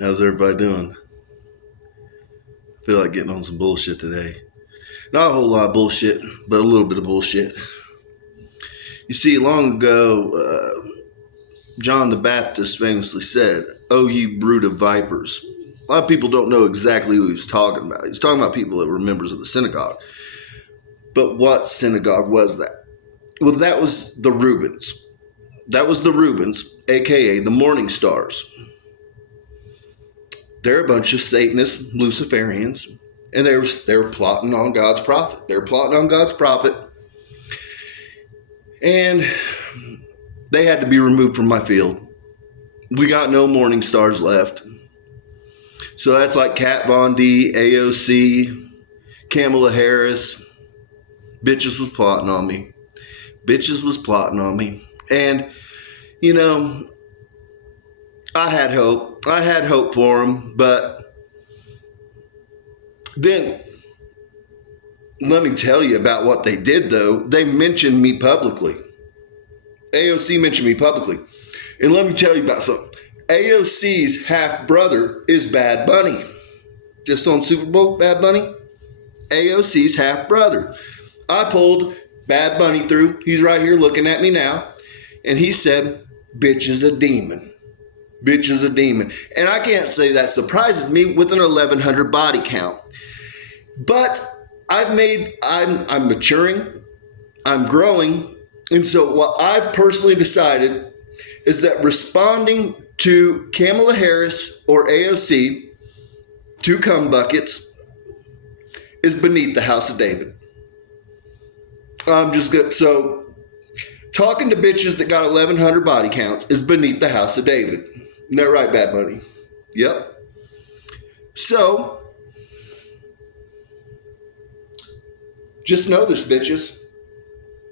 How's everybody doing? I feel like getting on some bullshit today. Not a whole lot of bullshit, but a little bit of bullshit. You see, long ago, John the Baptist famously said, "Oh, ye brood of vipers." A lot of people don't know exactly who he's talking about. He's talking about people that were members of the synagogue. But what synagogue was that? Well, that was the Reubens. That was the Reubens, a.k.a. the Morning Stars. They're a bunch of Satanists, Luciferians, and they were plotting on God's prophet. They were plotting on God's prophet, and they had to be removed from my field. We got no Morning Stars left. So that's like Kat Von D, AOC, Kamala Harris. Bitches was plotting on me. Bitches was plotting on me. And, you know, I had hope. I had hope for them, but then let me tell you about what they did, though. They mentioned me publicly. AOC mentioned me publicly. And let me tell you about something. AOC's half-brother is Bad Bunny. Just on Super Bowl, Bad Bunny. AOC's half-brother. I pulled Bad Bunny through. He's right here looking at me now. And he said, "Bitch is a demon. Bitch is a demon." And I can't say that surprises me with an 1,100 body count. But I'm maturing. I'm growing. And so what I've personally decided is that responding to Kamala Harris or AOC, two cum buckets, is beneath the house of David. I'm just good. So talking to bitches that got 1,100 body counts is beneath the house of David. Isn't that right, Bad Bunny? Yep. So just know this, bitches.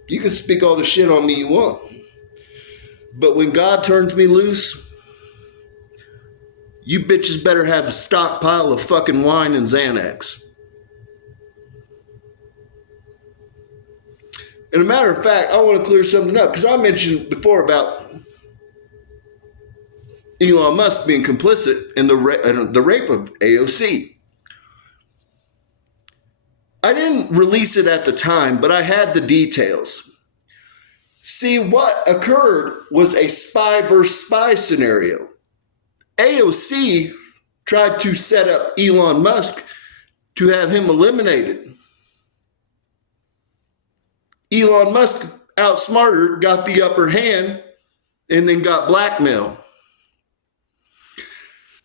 You can speak all the shit on me you want. But when God turns me loose, you bitches better have a stockpile of fucking wine and Xanax. And a matter of fact, I want to clear something up because I mentioned before about Elon Musk being complicit in the rape of AOC. I didn't release it at the time, but I had the details. See, what occurred was a spy versus spy scenario. AOC tried to set up Elon Musk to have him eliminated. Elon Musk outsmarted, got the upper hand, and then got blackmailed.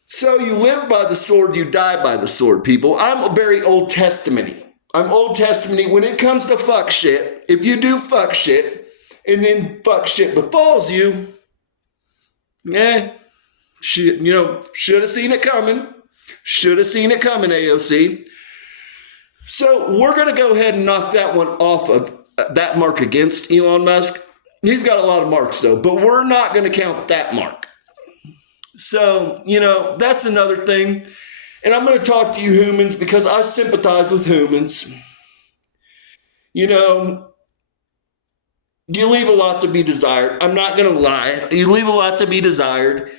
So you live by the sword, you die by the sword, people. I'm very Old Testament-y. I'm Old Testament-y. When it comes to fuck shit, if you do fuck shit, and then fuck shit befalls you, shit, should have seen it coming. Should have seen it coming, AOC. So we're going to go ahead and knock that one off of that mark against Elon Musk. He's got a lot of marks, though, but we're not going to count that mark. So, that's another thing. And I'm going to talk to you Hoomans because I sympathize with Hoomans. You leave a lot to be desired. I'm not going to lie. You leave a lot to be desired.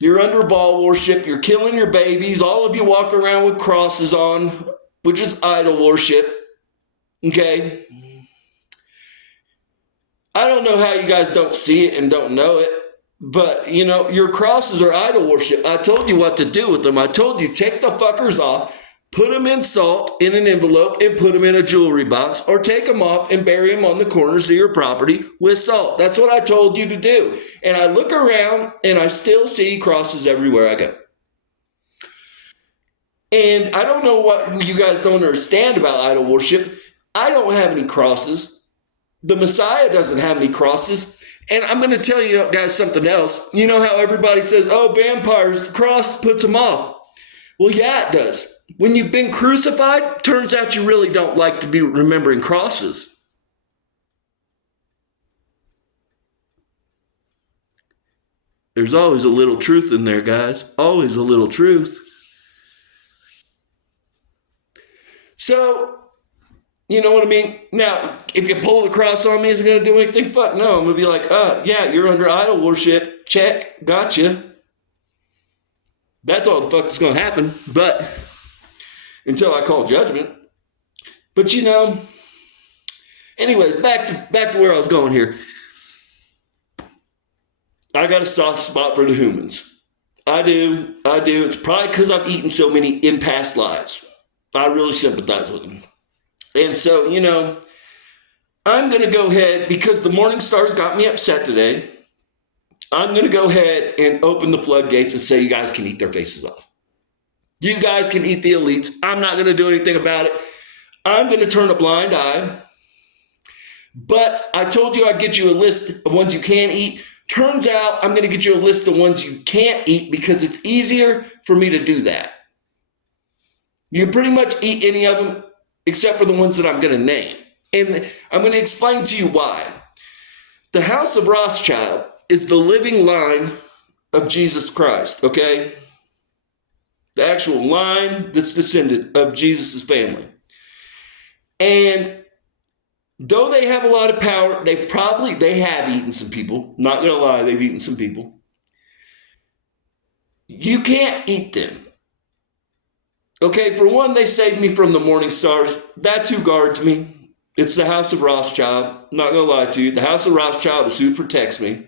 You're under ball worship. You're killing your babies. All of you walk around with crosses on, which is idol worship. Okay? I don't know how you guys don't see it and don't know it. But, your crosses are idol worship. I told you what to do with them. I told you, take the fuckers off, put them in salt in an envelope, and put them in a jewelry box, or take them off and bury them on the corners of your property with salt. That's what I told you to do. And I look around, and I still see crosses everywhere I go. And I don't know what you guys don't understand about idol worship. I don't have any crosses. The Messiah doesn't have any crosses. And I'm going to tell you guys something else. You know how everybody says, "Oh, vampires, the cross puts them off." Well, yeah, it does. When you've been crucified, turns out you really don't like to be remembering crosses. There's always a little truth in there, guys. Always a little truth. So, you know what I mean? Now, if you pull the cross on me, is it going to do anything? Fuck no. I'm going to be like, yeah, you're under idol worship. Check. Gotcha. That's all the fuck that's going to happen. But until I call judgment. But anyways, back to where I was going here. I got a soft spot for the Hoomans. I do. It's probably because I've eaten so many in past lives. I really sympathize with them. And so, I'm going to go ahead, because the Morning Stars got me upset today, I'm going to go ahead and open the floodgates and say you guys can eat their faces off. You guys can eat the elites. I'm not going to do anything about it. I'm going to turn a blind eye. But I told you I'd get you a list of ones you can eat. Turns out I'm going to get you a list of ones you can't eat because it's easier for me to do that. You can pretty much eat any of them except for the ones that I'm going to name. And I'm going to explain to you why. The House of Rothschild is the living line of Jesus Christ, okay? The actual line that's descended of Jesus' family. And though they have a lot of power, they have eaten some people. Not going to lie, they've eaten some people. You can't eat them. Okay, for one, they saved me from the Morning Stars. That's who guards me. It's the House of Rothschild. I'm not going to lie to you. The House of Rothschild is who protects me.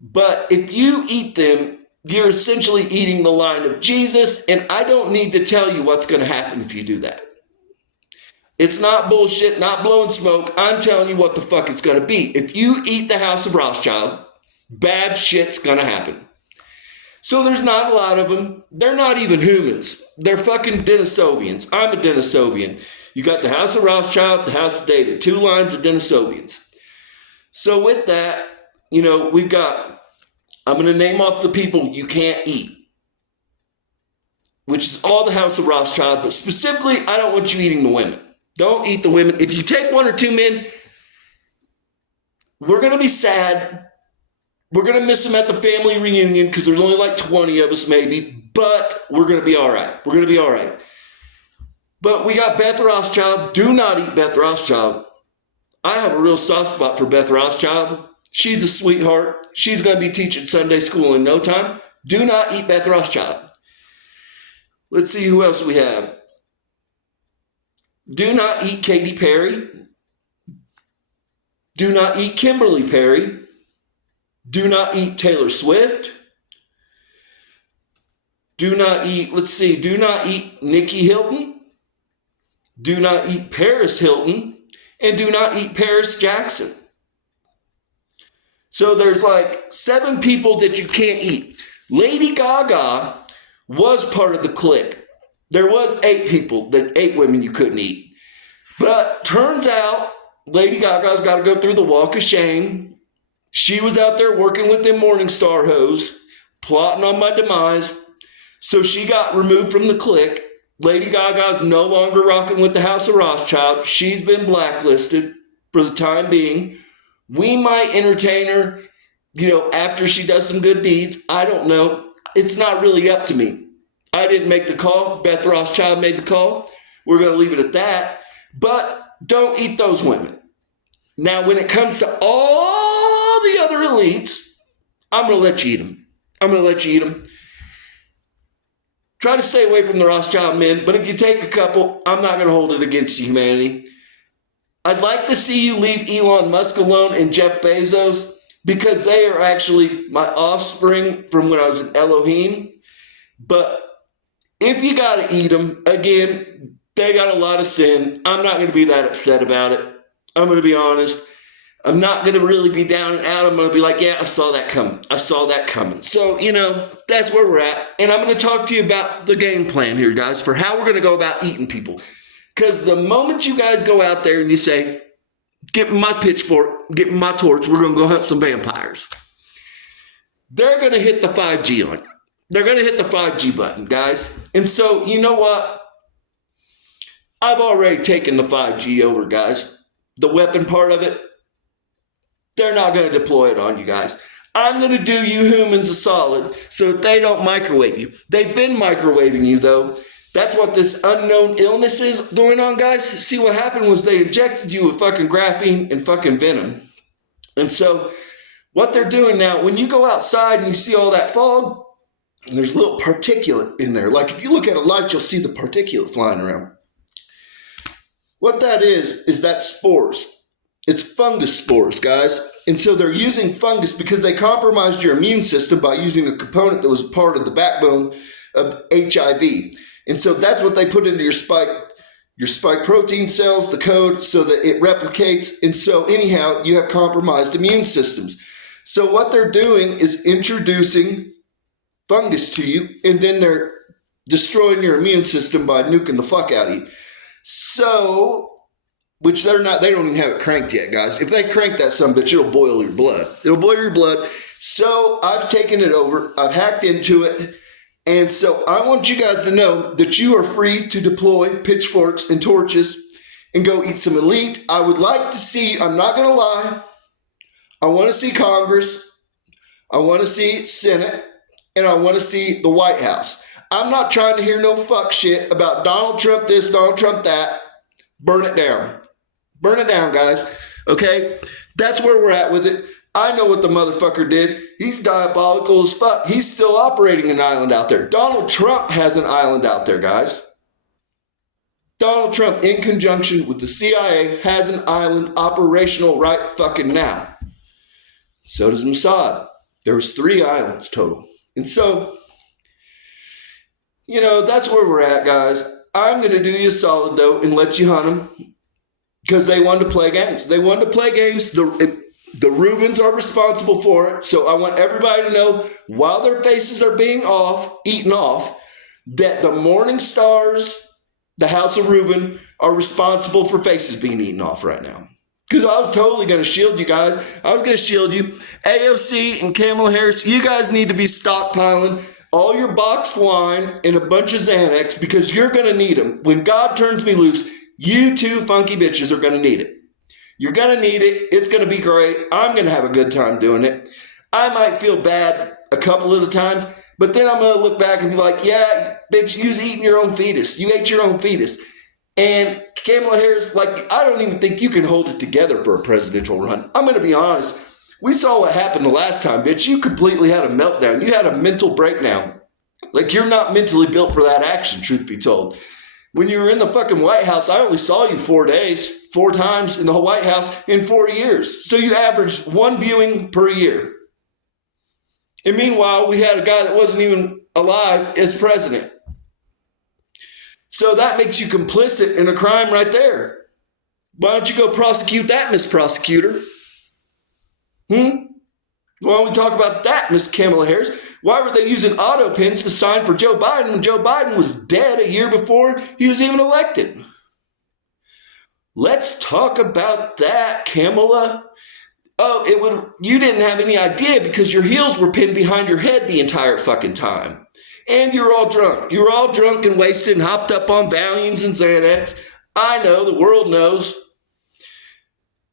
But if you eat them, you're essentially eating the line of Jesus, and I don't need to tell you what's going to happen if you do that. It's not bullshit, not blowing smoke. I'm telling you what the fuck it's going to be. If you eat the House of Rothschild, bad shit's going to happen. So there's not a lot of them. They're not even humans. They're fucking Denisovians. I'm a Denisovian. You got the House of Rothschild, the House of David, 2 lines of Denisovians. So with that, we've got, I'm going to name off the people you can't eat, which is all the House of Rothschild, but specifically, I don't want you eating the women. Don't eat the women. If you take 1 or 2 men, we're going to be sad. We're going to miss them at the family reunion because there's only like 20 of us maybe, but we're going to be all right. We're going to be all right. But we got Beth Rothschild. Do not eat Beth Rothschild. I have a real soft spot for Beth Rothschild. She's a sweetheart. She's going to be teaching Sunday school in no time. Do not eat Beth Rothschild. Let's see who else we have. Do not eat Katy Perry. Do not eat Kimberly Perry. Do not eat Taylor Swift. Do not eat Nikki Hilton. Do not eat Paris Hilton. And do not eat Paris Jackson. So there's like 7 people that you can't eat. Lady Gaga was part of the clique. There was 8 women you couldn't eat. But turns out Lady Gaga's got to go through the walk of shame. She was out there working with them Morning Star hoes, plotting on my demise. So she got removed from the clique. Lady Gaga's no longer rocking with the House of Rothschild. She's been blacklisted for the time being. We might entertain her, after she does some good deeds. I don't know. It's not really up to me. I didn't make the call. Beth Rothschild made the call. We're going to leave it at that. But don't eat those women. Now, when it comes to all the other elites, I'm going to let you eat them. Try to stay away from the Rothschild men, but if you take a couple, I'm not going to hold it against you, humanity. I'd like to see you leave Elon Musk alone and Jeff Bezos because they are actually my offspring from when I was an Elohim. But if you got to eat them, again, they got a lot of sin. I'm not going to be that upset about it. I'm going to be honest. I'm not going to really be down and out. I'm going to be like, yeah, I saw that coming. So, that's where we're at. And I'm going to talk to you about the game plan here, guys, for how we're going to go about eating people. Because the moment you guys go out there and you say, get me my pitchfork, get me my torch, we're going to go hunt some vampires. They're going to hit the 5G on you. They're going to hit the 5G button, guys. And so, you know what? I've already taken the 5G over, guys. The weapon part of it, they're not going to deploy it on you guys. I'm going to do you humans a solid so that they don't microwave you. They've been microwaving you, though. That's what this unknown illness is going on, guys. See, what happened was they injected you with fucking graphene and fucking venom. And so what they're doing now, when you go outside and you see all that fog, And there's a little particulate in there. Like if you look at a light, you'll see the particulate flying around. What that is that spores. It's fungus spores, guys. And so they're using fungus because they compromised your immune system by using a component that was a part of the backbone of HIV. And so that's what they put into your spike protein cells, the code, so that it replicates. And so anyhow, you have compromised immune systems. So what they're doing is introducing fungus to you, and then they're destroying your immune system by nuking the fuck out of you. So, which they don't even have it cranked yet, guys. If they crank that sumbitch, it'll boil your blood. It'll boil your blood. So I've taken it over. I've hacked into it. And so I want you guys to know that you are free to deploy pitchforks and torches and go eat some elite. I would like to see, I'm not going to lie, I want to see Congress. I want to see Senate. And I want to see the White House. I'm not trying to hear no fuck shit about Donald Trump this, Donald Trump that. Burn it down. Burn it down, guys. Okay? That's where we're at with it. I know what the motherfucker did. He's diabolical as fuck. He's still operating an island out there. Donald Trump has an island out there, guys. Donald Trump, in conjunction with the CIA, has an island operational right fucking now. So does Mossad. There was 3 islands total. And so, that's where we're at, guys. I'm going to do you a solid, though, and let you hunt them because they wanted to play games. They wanted to play games. The Reubens are responsible for it. So I want everybody to know, while their faces are being eaten off, that the Morning Stars, the House of Reuben, are responsible for faces being eaten off right now. Because I was totally going to shield you guys. I was going to shield you. AOC and Kamala Harris, you guys need to be stockpiling all your boxed wine and a bunch of Xanax because you're going to need them. When God turns me loose, you 2 funky bitches are going to need it. You're going to need it. It's going to be great. I'm going to have a good time doing it. I might feel bad a couple of the times, but then I'm going to look back and be like, yeah, bitch, you was eating your own fetus. You ate your own fetus. And Kamala Harris, I don't even think you can hold it together for a presidential run. I'm going to be honest. We saw what happened the last time, bitch. You completely had a meltdown. You had a mental breakdown. You're not mentally built for that action, truth be told. When you were in the fucking White House, I only saw you 4 days, 4 times in the White House in 4 years. So you averaged 1 viewing per year. And meanwhile, we had a guy that wasn't even alive as president. So that makes you complicit in a crime right there. Why don't you go prosecute that, Miss Prosecutor? Why don't we talk about that, Miss Kamala Harris? Why were they using auto pins to sign for Joe Biden when Joe Biden was dead a year before he was even elected? Let's talk about that, Kamala. Oh, you didn't have any idea because your heels were pinned behind your head the entire fucking time. And you're all drunk. You were all drunk and wasted and hopped up on Valiums and Xanax. I know, the world knows.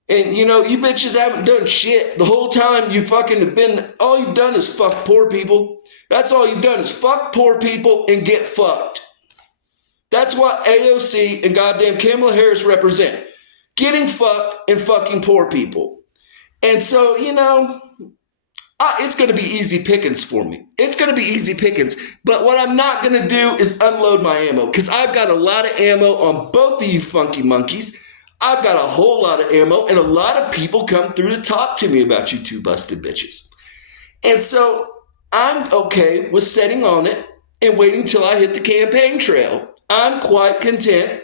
And, you bitches haven't done shit. The whole time you fucking have been, all you've done is fuck poor people. That's all you've done is fuck poor people and get fucked. That's what AOC and goddamn Kamala Harris represent. Getting fucked and fucking poor people. And so, it's going to be easy pickings for me. It's going to be easy pickings. But what I'm not going to do is unload my ammo because I've got a lot of ammo on both of you funky monkeys. I've got a whole lot of ammo and a lot of people come through to talk to me about you 2 busted bitches. And so I'm okay with sitting on it and waiting till I hit the campaign trail. I'm quite content.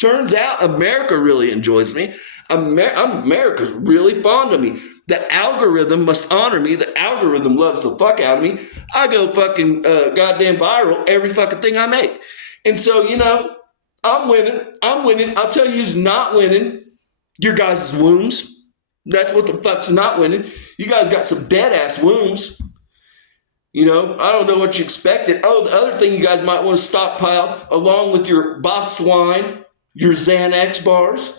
Turns out America really enjoys me. America's really fond of me. The algorithm must honor me. The algorithm loves the fuck out of me. I go fucking goddamn viral every fucking thing I make. And so, I'm winning. I'll tell you who's not winning. Your guys' wombs. That's what the fuck's not winning. You guys got some dead-ass wombs. I don't know what you expected. Oh, the other thing you guys might want to stockpile, along with your boxed wine, your Xanax bars,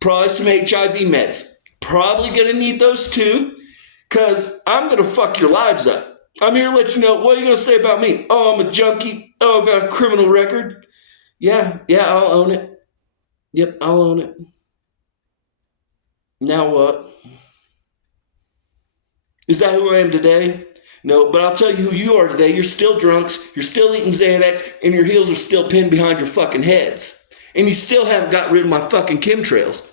probably some HIV meds. Probably going to need those too, because I'm going to fuck your lives up. I'm here to let you know, what are you going to say about me? Oh, I'm a junkie. Oh, I've got a criminal record. Yeah, I'll own it. Yep, I'll own it. Now what? Is that who I am today? No, but I'll tell you who you are today. You're still drunks, you're still eating Xanax, and your heels are still pinned behind your fucking heads. And you still haven't got rid of my fucking chemtrails.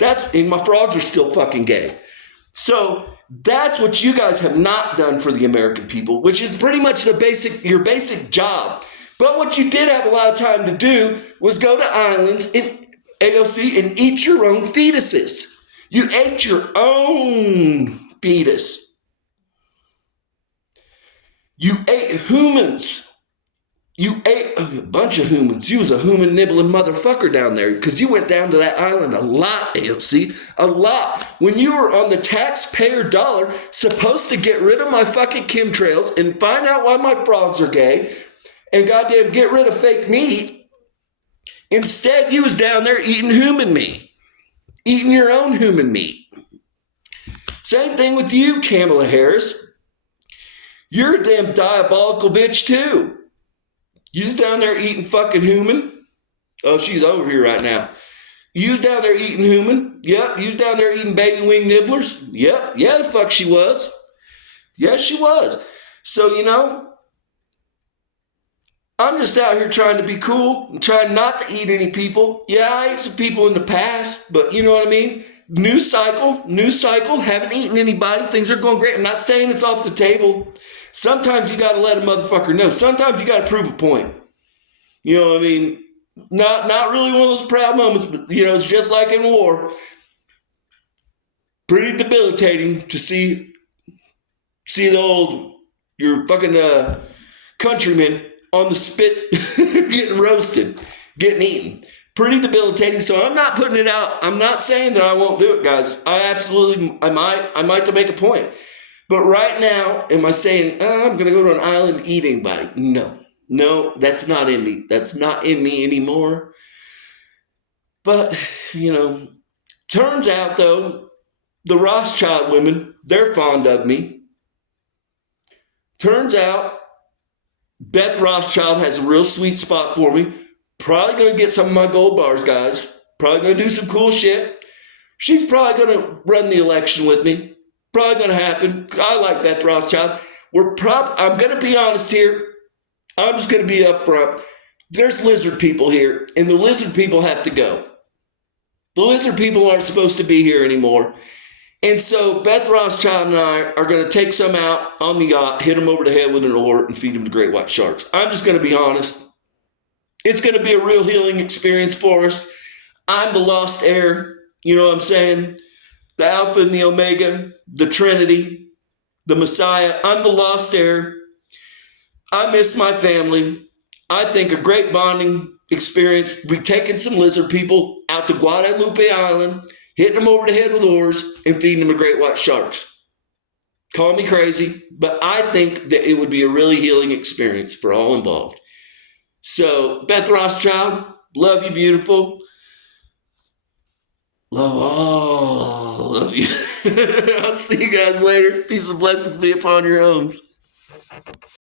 And my frogs are still fucking gay. So that's what you guys have not done for the American people, which is pretty much your basic job. But what you did have a lot of time to do was go to islands in AOC and eat your own fetuses. You ate your own fetus. You ate humans. You ate a bunch of humans. You was a human nibbling motherfucker down there because you went down to that island a lot, AOC. A lot. When you were on the taxpayer dollar supposed to get rid of my fucking chemtrails and find out why my frogs are gay and goddamn get rid of fake meat, instead you was down there eating human meat. Eating your own human meat. Same thing with you, Kamala Harris. You're a damn diabolical bitch too. You's down there eating fucking human. Oh, she's over here right now. You's down there eating human. Yep. You's down there eating baby wing nibblers. Yep. Yeah, the fuck she was. Yes, she was. So, I'm just out here trying to be cool and trying not to eat any people. Yeah, I ate some people in the past, but you know what I mean? New cycle, haven't eaten anybody. Things are going great. I'm not saying it's off the table. Sometimes you got to let a motherfucker know. Sometimes you got to prove a point. You know what I mean? Not really one of those proud moments, but, it's just like in war. Pretty debilitating to see your fucking countrymen on the spit getting roasted, getting eaten. Pretty debilitating. So I'm not putting it out. I'm not saying that I won't do it, guys. I might to make a point. But right now, am I saying, I'm going to go to an island and eat anybody? No, that's not in me. That's not in me anymore. But, turns out, though, the Rothschild women, they're fond of me. Turns out, Beth Rothschild has a real sweet spot for me. Probably going to get some of my gold bars, guys. Probably going to do some cool shit. She's probably going to run the election with me. Probably going to happen. I like Beth Rothschild. I'm going to be honest here. I'm just going to be upfront. There's lizard people here, and the lizard people have to go. The lizard people aren't supposed to be here anymore. And so Beth Rothschild and I are going to take some out on the yacht, hit them over the head with an oar, and feed them to great white sharks. I'm just going to be honest. It's going to be a real healing experience for us. I'm the lost heir. You know what I'm saying? The Alpha and the Omega, the Trinity, the Messiah. I'm the lost heir. I miss my family. I think a great bonding experience. We're taking some lizard people out to Guadalupe Island, hitting them over the head with oars, and feeding them to great white sharks. Call me crazy, but I think that it would be a really healing experience for all involved. So, Beth Rothschild, love you, beautiful. Love you. I'll see you guys later. Peace and blessings be upon your homes.